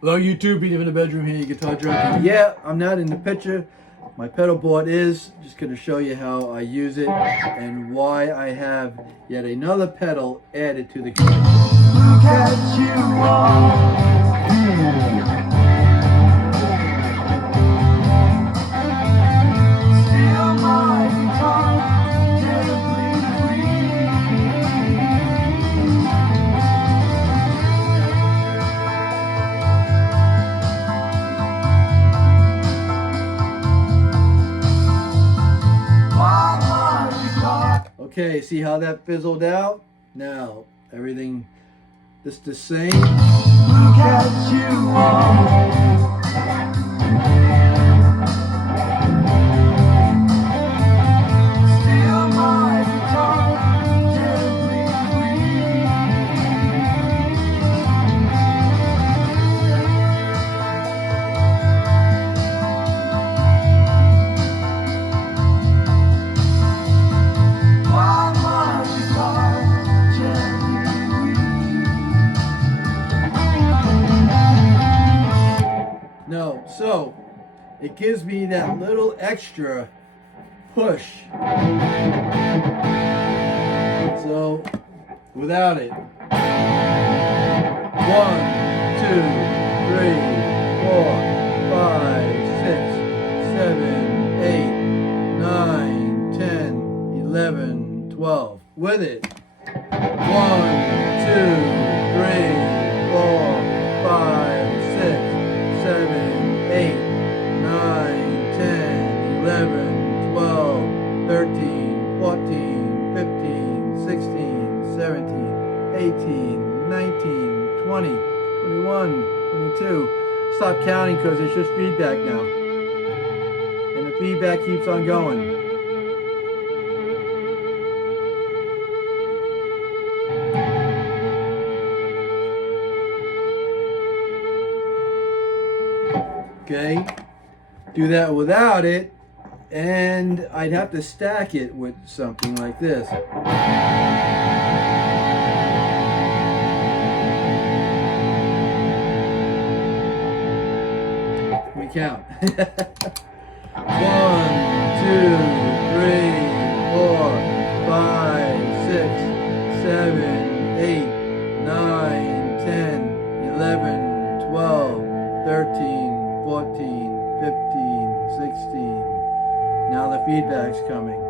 Hello YouTube, Beat in the bedroom here, guitar junkie. Yeah, I'm not in the picture. My pedal board is. Just going to show you how I use it and why I have yet another pedal added to the collection. Look at you all. Still my guitar, gently Okay, see how that fizzled out? Now, everything just the same. Look at you all. Still my guitar, gently No, so it gives me that little extra push. So without it, 1, 2, 3, 4, 5, 6, 7, 8, 9, 10, 11, 12. With it, 1, 2, 3, 4, 5, 6. 7, 8, 9, 10, 11, 12, 13, 14, 15, 16, 17, 18, 19, 20, 21, 22. Stop counting because it's just feedback now. And the feedback keeps on going. Okay, do that without it, and I'd have to stack it with something like this. We count. 1, 2, 3, 4, 5, 6, 7, 8, 9, 10, 11, 12, 13, 14, 15, 16. Now the feedback's coming.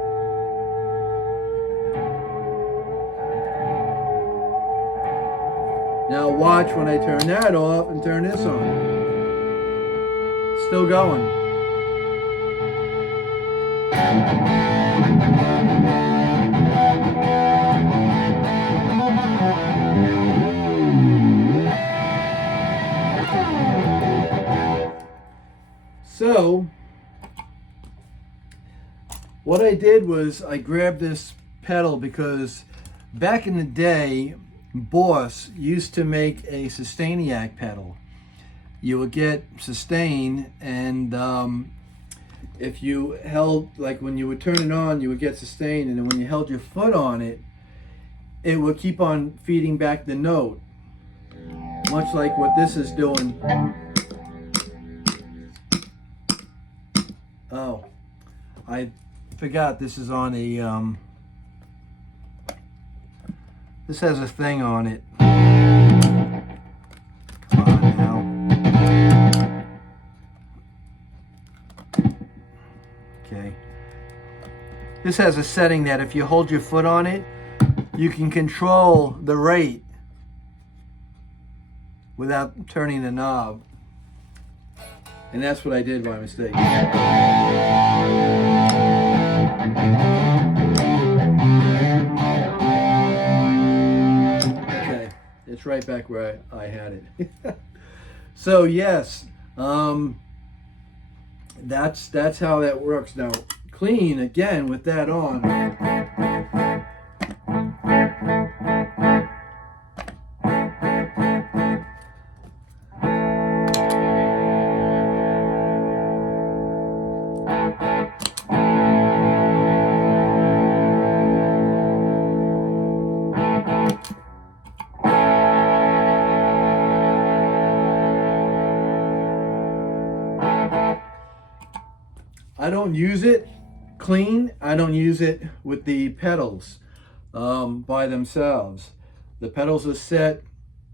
Now watch when I turn that off and turn this on. Still going. So, what I did was I grabbed this pedal because back in the day, Boss used to make a Sustainiac pedal. You would get sustain, and if you held, like when you would turn it on, you would get sustain, and then when you held your foot on it, it would keep on feeding back the note, much like what this is doing. Oh, I forgot this is on a, this has a thing on it. Come on now. Okay. This has a setting that if you hold your foot on it, you can control the rate without turning the knob. And that's what I did by mistake. Okay, it's right back where I had it. So yes, that's how that works. Now clean again with that on. I don't use it clean. I don't use it with the pedals by themselves. The pedals are set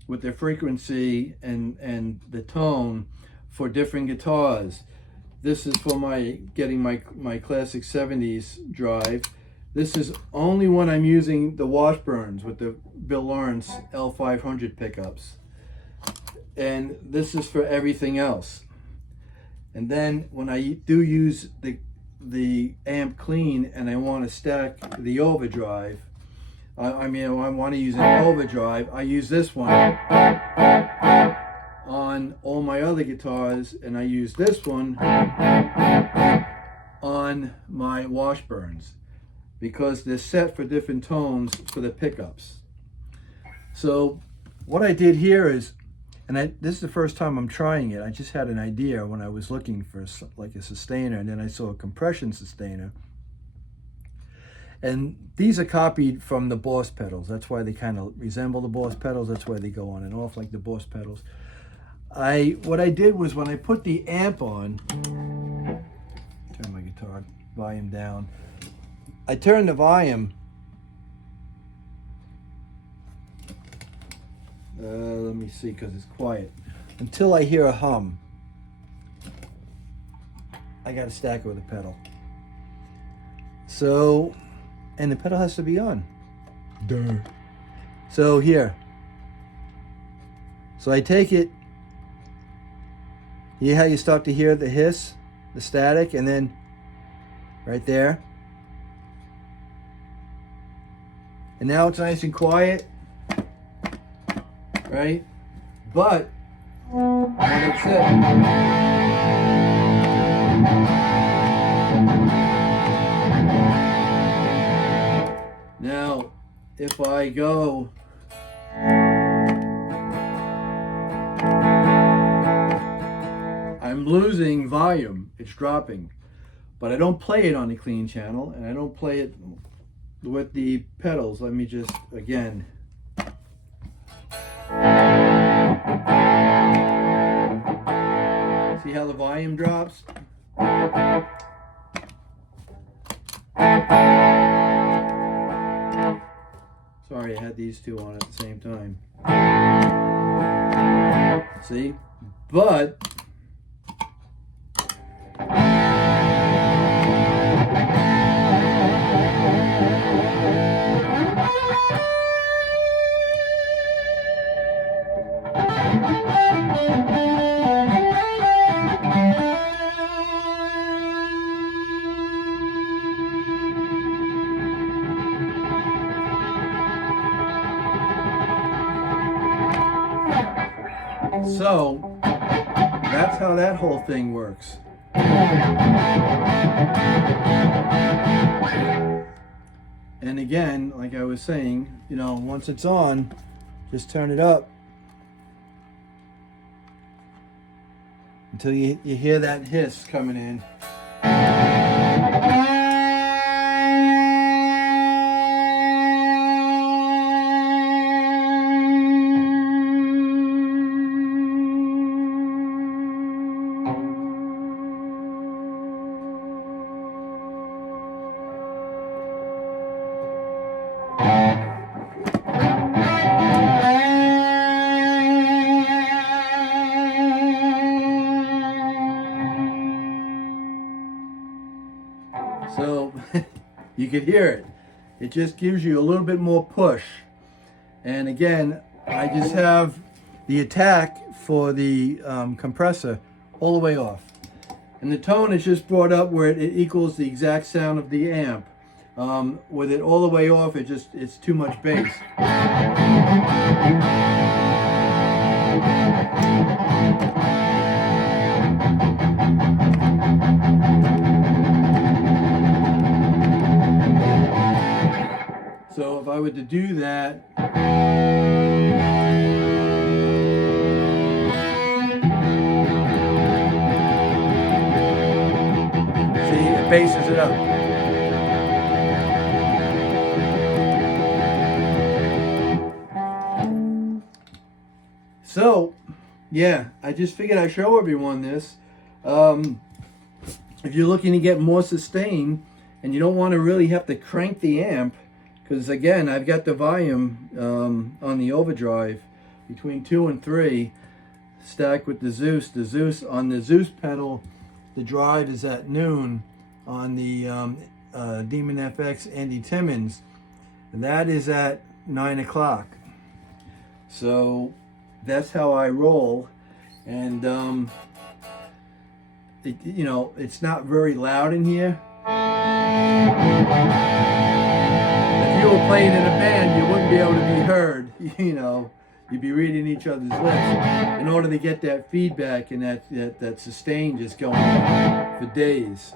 with the frequency and the tone for different guitars. This is for getting my classic 70s drive. This is only when I'm using the Washburns with the Bill Lawrence L500 pickups. And this is for everything else. And then when I do use the amp clean and I want to stack the overdrive, I want to use an overdrive, I use this one on all my other guitars, and I use this one on my Washburns because they're set for different tones for the pickups. So what I did here is, and this is the first time I'm trying it. I just had an idea when I was looking for like a sustainer, and then I saw a compression sustainer. And these are copied from the Boss pedals. That's why they kind of resemble the Boss pedals. That's why they go on and off like the Boss pedals. What I did was when I put the amp on, turn my guitar volume down. I turned the volume. Let me see, because it's quiet. Until I hear a hum. I got to stack it with a pedal. So, and the pedal has to be on. Duh. So here. So I take it. You see how you start to hear the hiss, the static, and then right there. And now it's nice and quiet. Right? But that's it. Now, if I go I'm losing volume, it's dropping, but I don't play it on the clean channel, and I don't play it with the pedals. Let me just, again, see how the volume drops? Sorry, I had these two on at the same time. See? But so that's how that whole thing works. And again, like I was saying, you know, once it's on, just turn it up until you hear that hiss coming in. So you can hear it. It just gives you a little bit more push. And again, I just have the attack for the compressor all the way off. And the tone is just brought up where it equals the exact sound of the amp. With it all the way off, it's too much bass. So if I were to do that, see, it basses it up. So, yeah, I just figured I'd show everyone this. if you're looking to get more sustain and you don't want to really have to crank the amp, because again, I've got the volume on the overdrive between 2 and 3 stacked with the Zeus. On the Zeus pedal, the drive is at noon. On the Demon FX Andy Timmons, that is at 9 o'clock. So that's how I roll. And you know, it's not very loud in here. If you were playing in a band, you wouldn't be able to be heard. You know, you'd be reading each other's lips in order to get that feedback and that sustain just going on for days.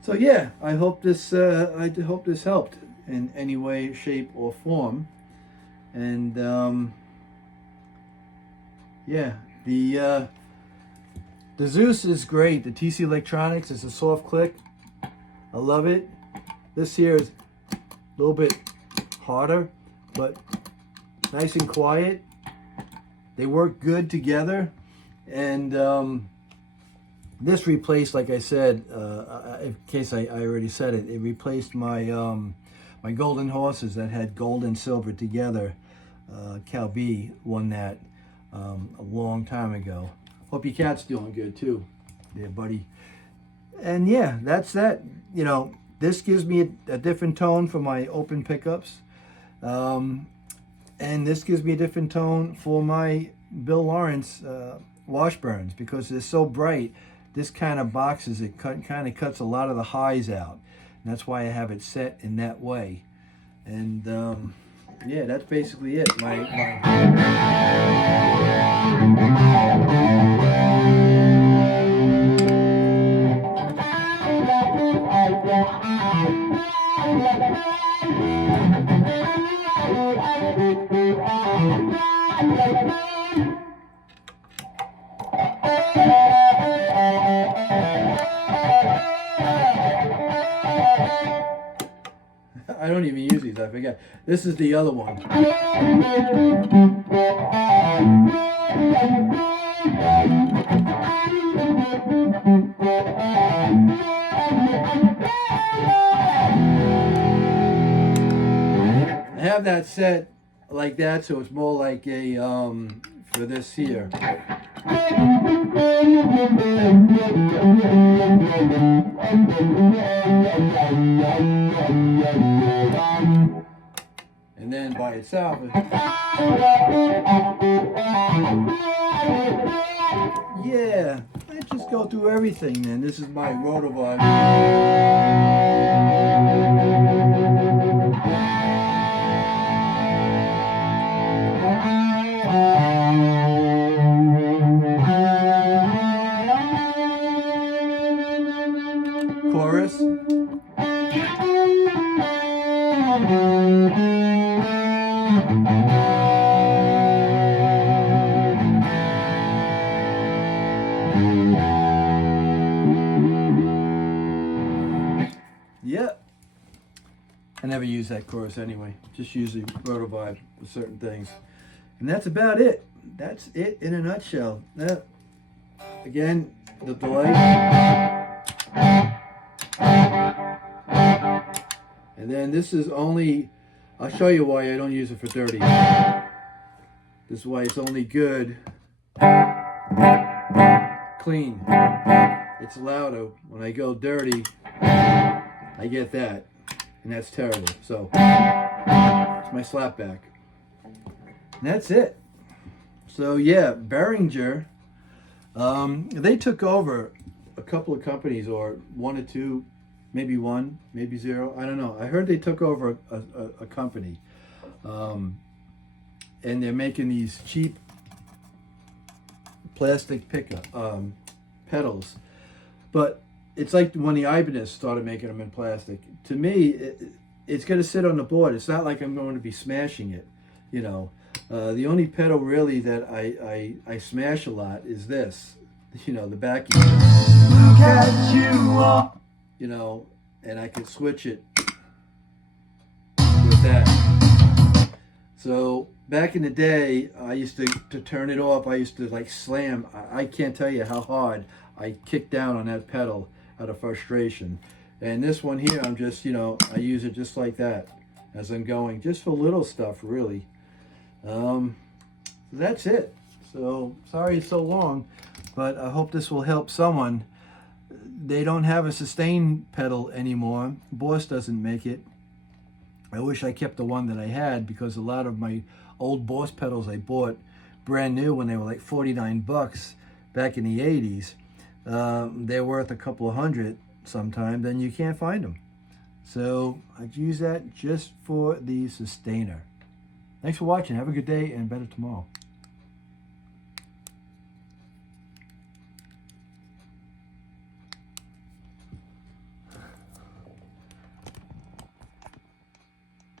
So yeah, I hope this helped in any way, shape, or form. And yeah, the Zeus is great. The TC Electronics is a soft click. I love it. This here is a little bit harder, but nice and quiet. They work good together. And this replaced, like I said, in case I already said it, it replaced my my Golden Horses that had gold and silver together. Cal B won that a long time ago. Hope your cat's doing good too, there, buddy. And yeah, that's that. You know, this gives me a different tone for my open pickups, and this gives me a different tone for my Bill Lawrence Washburns, because they're so bright. This kind of boxes it, kind of cuts a lot of the highs out, and that's why I have it set in that way. And yeah, that's basically it. I don't even use these, I forget. This is the other one. I have that set like that, so it's more like a, for this here. And then by itself, yeah, let's just go through everything then. This is my Rotovod. Chorus. Yep. I never use that chorus anyway. Just use the Rotovibe for certain things. And that's about it. That's it in a nutshell. Now, again, the delay. And then this is only, I'll show you why I don't use it for dirty. This is why it's only good clean. It's louder. When I go dirty, I get that. And that's terrible. So, it's my slapback. And that's it. So yeah, Behringer, they took over a couple of companies, or one or two, maybe one, maybe zero, I don't know. I heard they took over a company, and they're making these cheap plastic pickup pedals. But it's like when the Ibanez started making them in plastic. To me, it's going to sit on the board. It's not like I'm going to be smashing it, you know. The only pedal really that I smash a lot is this, you know, the backing. Look at you, you know, and I can switch it with that. So back in the day, I used to turn it off. I used to like slam. I can't tell you how hard I kicked down on that pedal out of frustration. And this one here, I'm just, I use it just like that as I'm going, just for little stuff, really. That's it. So sorry it's so long, but I hope this will help someone. They don't have a sustain pedal anymore. Boss doesn't make it. I wish I kept the one that I had, because a lot of my old Boss pedals I bought brand new when they were like 49 bucks back in the 80s. They're worth a couple of hundred sometime, then you can't find them. So I'd use that just for the sustainer. Thanks for watching. Have a good day and better tomorrow.